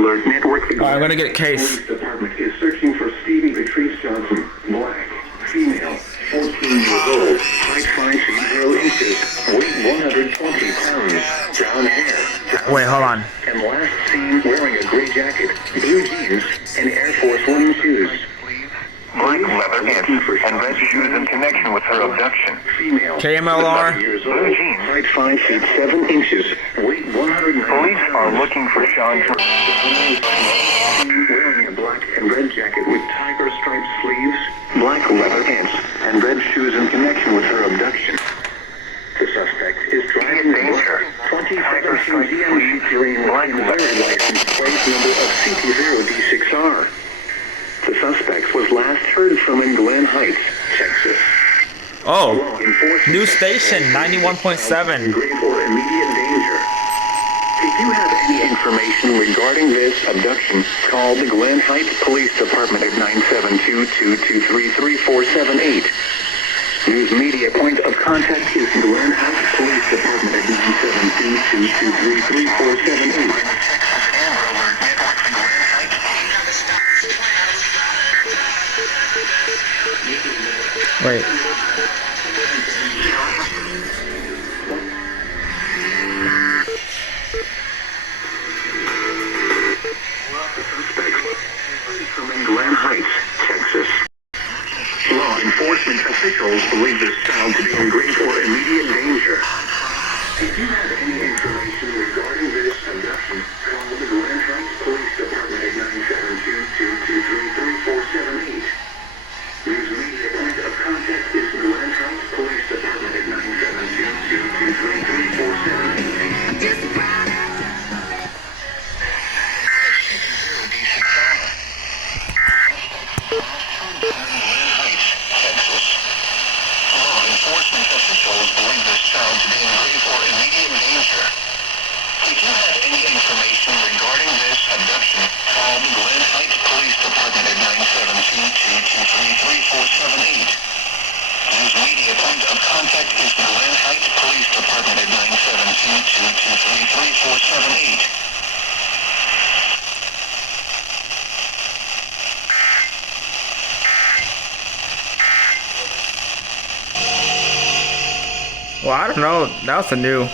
Alert Network. I'm gonna get KASE. Police Department is searching for Stevie Patrice Johnson, black, female, 14 years old, height 5 feet 0 inches, weight 120 pounds, brown hair. Wait, hold on. And last seen wearing a gray jacket, blue jeans, and Air Force One shoes. Black leather pants and red shoes in connection with her abduction. Female, KMLR. years old, height 5 feet 7 inches, weight 190 Police are looking for Sean. Wearing a black and red jacket with tiger striped sleeves, black leather pants, and red shoes in connection with her abduction. The suspect is driving a black 2017 GMC Green Black Leather license plate number of CT0D6R. The suspect was last heard from in Glen Heights, Texas. Oh, new station, 91.7. Grave or immediate danger. If you have any information regarding this abduction, call the Glen Heights Police Department at 972-223-3478. News media point of contact is Glen Heights Police Department at 972-223-3478. Wait. From Glen Heights, Texas. Law enforcement officials believe this child to be in grave or immediate danger. If you have any information regarding this abduction, call the Glen Heights Police Department at 972-223-3478. News media point of contact is Glen Heights Police Department at 972-223-3478. Enforcement officials believe this child to be in grave or immediate danger. If you have any information regarding this abduction, call the Glen Heights Police Department at 972-223-3478. News media point of contact is Glen Heights Police Department at 972-223-3478. Well, I don't know. That was a new